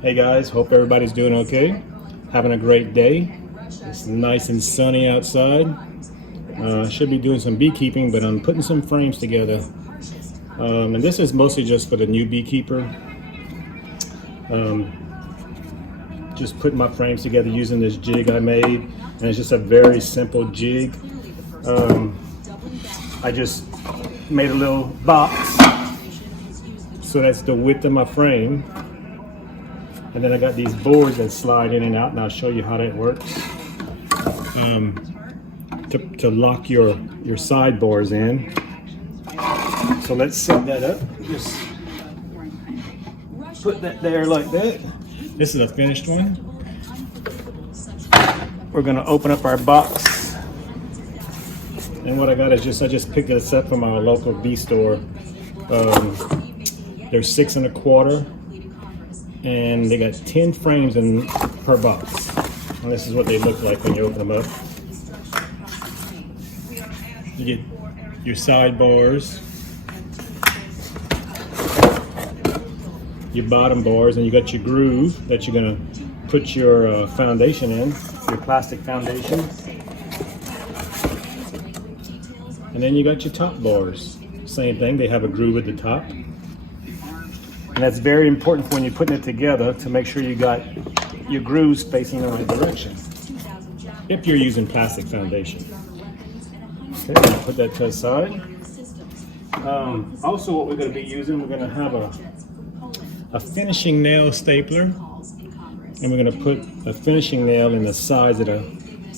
Hey guys, hope everybody's doing okay. Having a great day. It's nice and sunny outside. Should be doing some beekeeping, but I'm putting some frames together. And this is mostly just for the new beekeeper. Just putting my frames together using this jig I made. And it's just a very simple jig. I just made a little box. So that's the width of my frame. And then I got these boards that slide in and out, and I'll show you how that works. To lock your sideboards in. So let's set that up. Just put that there like that. This is a finished one. We're gonna open up our box. And what I got is I just picked this up from our local bee store. They're 6 1/4. And they got 10 frames per box. And this is what they look like when you open them up. You get your sidebars, your bottom bars, and you got your groove that you're gonna put your foundation in, your plastic foundation. And then you got your top bars. Same thing, they have a groove at the top. And that's very important when you're putting it together to make sure you got your grooves facing the right direction. If you're using plastic foundation. Okay, I'm gonna put that to the side. Also what we're gonna be using, we're gonna have a finishing nail stapler. And we're gonna put a finishing nail in the sides of the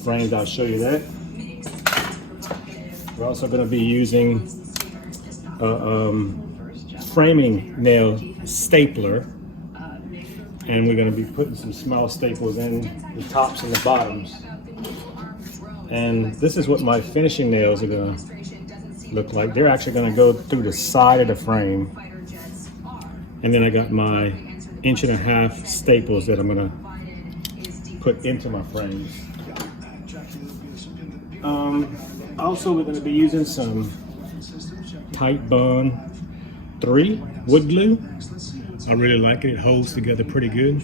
frames. I'll show you that. We're also gonna be using framing nail stapler, and we're going to be putting some small staples in the tops and the bottoms. And this is what my finishing nails are going to look like. They're actually going to go through the side of the frame, and then I got my 1.5 inch staples that I'm going to put into my frames. Also, we're going to be using some Tight Bond 3 wood glue. I really like it. It holds together pretty good.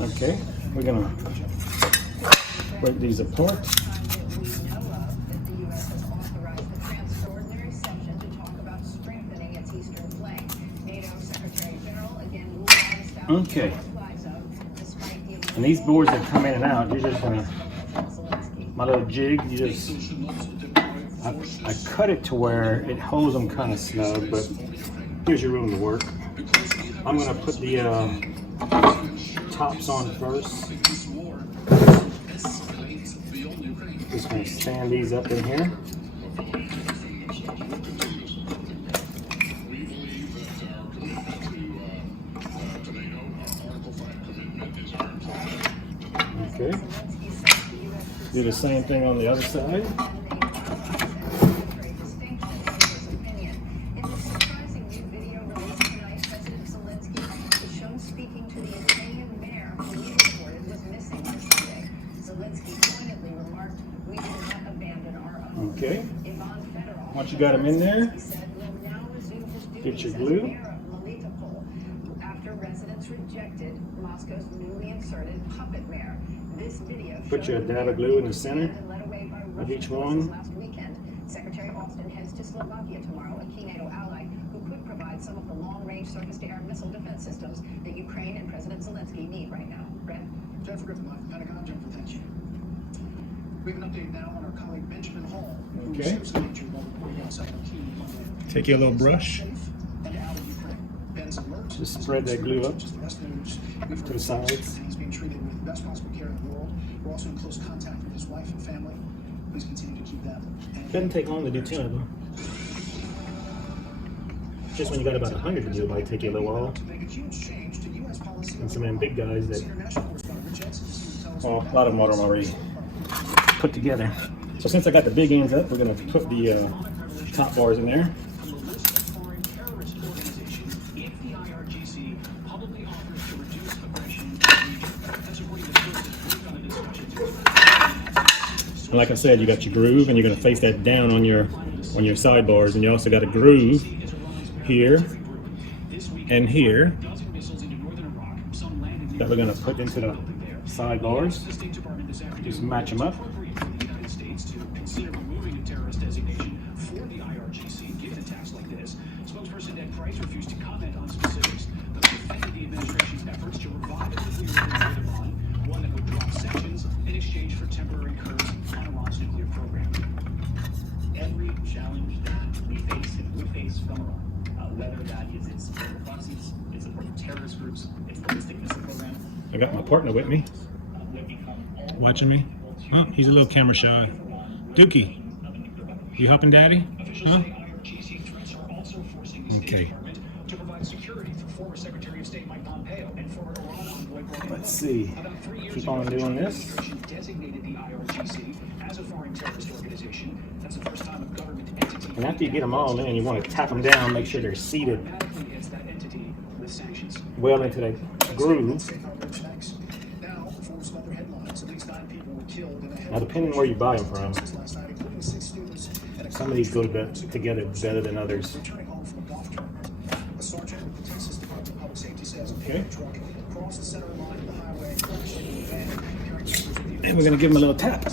Okay, we're gonna break these apart. Okay, and these boards that come in and out, you're just gonna, my little jig, you just, I cut it to where it holds them kind of snug, but here's your room to work. I'm gonna put the tops on first. Just gonna stand these up in here. Okay. Do the same thing on the other side. Okay, once you got them in there, get your glue. Put your dab of glue in the center of each one. Secretary Austin heads to Slovakia tomorrow, a key NATO ally who could provide some of the long-range surface-to-air missile defense systems that Ukraine and President Zelensky need right now. Brent? Jennifer Griffin, Pentagon. Jennifer, thank you. We have an update now on our colleague Benjamin Hall. Okay. Take your little brush. Just spread that glue up to the sides. He's being treated with the best possible care in the world. We're also in close contact with his wife and family. Please continue to keep them. Doesn't take long to do 10 of them. Just when you got about 100 to do, it might take you a little while. And some of them big guys that, well, a lot of them are already put together. So since I got the big ends up, we're going to put the top bars in there. And like I said, you got your groove, and you're going to face that down on your sidebars, and you also got a groove here, and here that we're going to put into the sidebars. Just match them up. Spokesperson Ned Price refused to comment on specifics, but defended the administration's efforts to revive a nuclear bond, one that would drop sanctions in exchange for temporary curbs on Iran's nuclear program. Every challenge that we face and would face from Iran, whether that is its proxies, its support for terrorist groups, its ballistic missile program. I got my partner with me, watching me. Oh, he's a little camera shy. Dookie, you helping Daddy? Huh? Okay. Let's see. Keep on doing this. And after you get them all in, you want to tap them down, make sure they're seated well into the groove. Now, depending on where you buy them from, some of these go together better than others. Okay. And we're going to give them a little tap.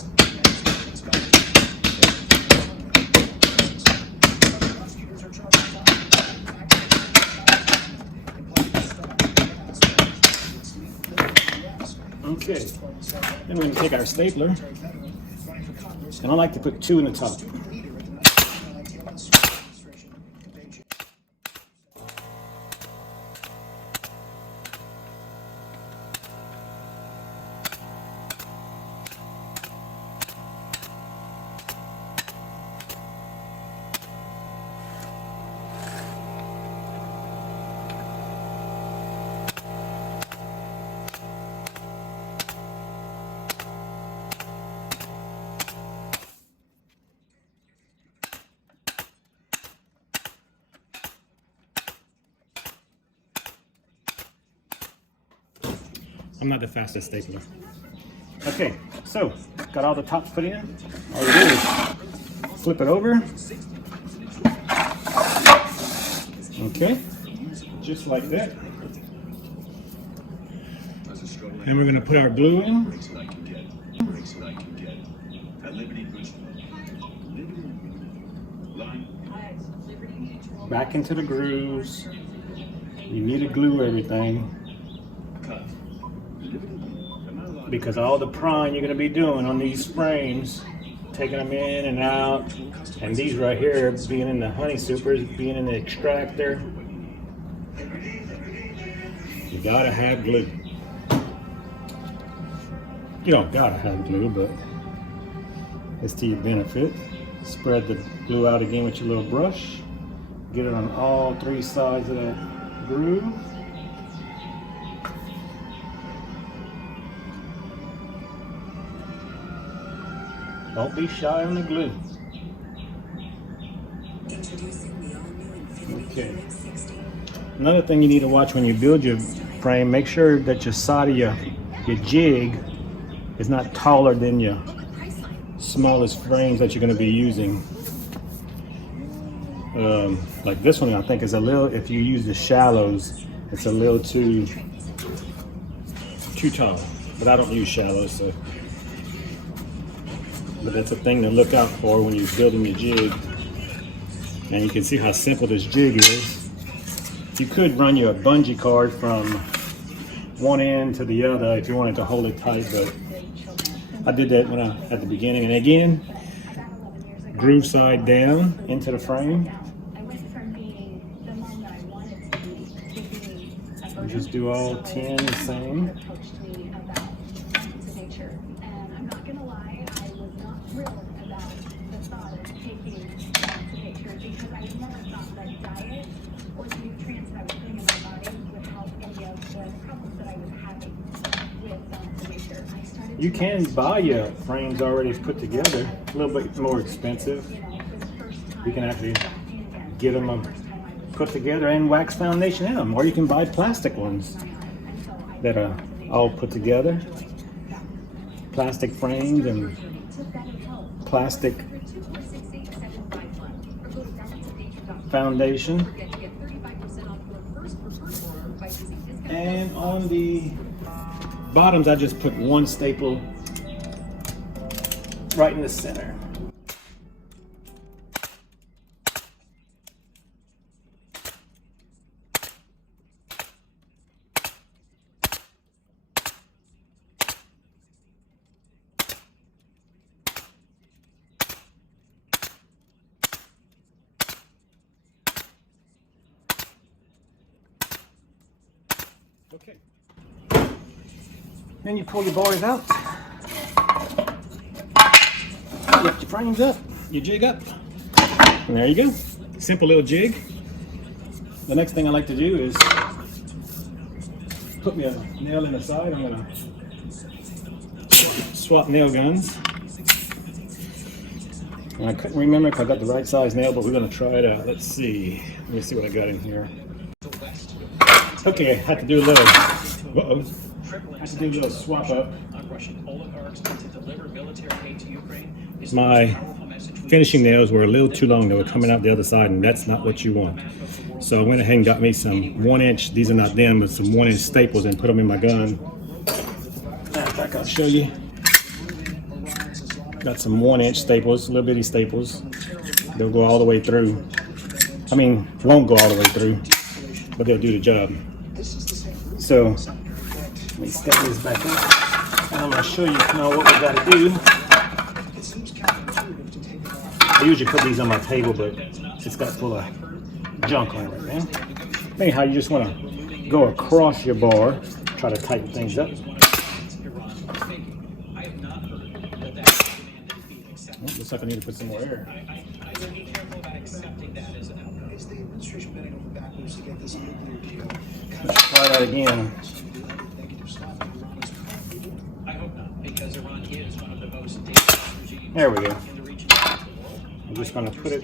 Okay. Then we're going to take our stapler, and I like to put 2 in the top. I'm not the fastest stapler. Okay, so got all the tops put in. All you do is flip it over. Okay, just like that. And we're gonna put our glue in. Back into the grooves. You need to glue everything, because all the prying you're going to be doing on these frames, taking them in and out, and these right here being in the honey supers, being in the extractor, you gotta have glue. You don't gotta have glue, but it's to your benefit. Spread the glue out again with your little brush. Get it on all 3 sides of that groove. Don't be shy on the glue. Okay. Another thing you need to watch when you build your frame, make sure that your side of your jig is not taller than your smallest frames that you're going to be using. Like this one, I think is a little, if you use the shallows, it's a little too tall, but I don't use shallows, so. But that's a thing to look out for when you're building your jig. And you can see how simple this jig is. You could run your bungee cord from one end to the other if you wanted to hold it tight, but I did that at the beginning. And again, groove side down into the frame. And just do all 10 the same. You can buy your frames already put together, a little bit more expensive. You can actually get them put together and wax foundation in them, or you can buy plastic ones that are all put together. Plastic frames and foundation. And on the bottoms, I just put one staple right in the center. Okay. Then you pull your bars out. Lift your frames up, you jig up, and there you go. Simple little jig. The next thing I like to do is put me a nail in the side. I'm gonna swap nail guns. And I couldn't remember if I got the right size nail, but we're gonna try it out. Let's see. Let me see what I got in here. Okay, I had to do a little, I had to do a little swap up. My finishing nails were a little too long. They were coming out the other side, and that's not what you want. So I went ahead and got me some 1-inch, these are not them, but some 1-inch staples and put them in my gun. Matter of fact, I'll show you. Got some 1-inch staples, little bitty staples. They'll go all the way through. I mean, won't go all the way through, but they'll do the job. So let me step this back up, and I'm going to show you now what we got to do. I usually put these on my table, but it's got full of junk on it right now. Anyhow, you just want to go across your bar, try to tighten things up. Oh, looks like I need to put some more air. Let's try that again. There we go. I'm just going to put it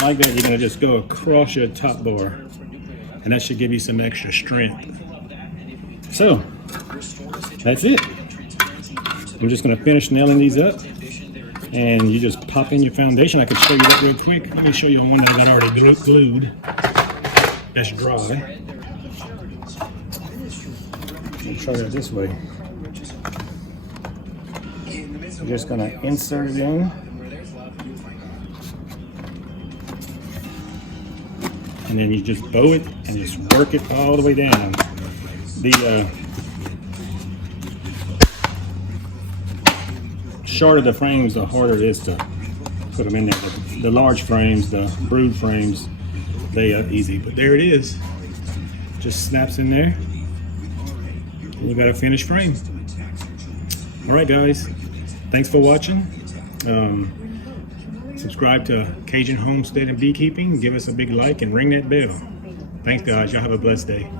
like that. You're going to just go across your top bar, and that should give you some extra strength. So that's it. I'm just going to finish nailing these up, and you just pop in your foundation. I can show you that real quick. Let me show you one that I got already glued. That's dry. I'll try that this way. I'm just going to insert it in. And then you just bow it and just work it all the way down. The shorter the frames, the harder it is to put them in there. The large frames, the brood frames, they are easy. But there it is. Just snaps in there. And you got a finished frame. All right, guys. Thanks for watching. Subscribe to Cajun Homestead and Beekeeping. Give us a big like and ring that bell. Thanks, guys. Y'all have a blessed day.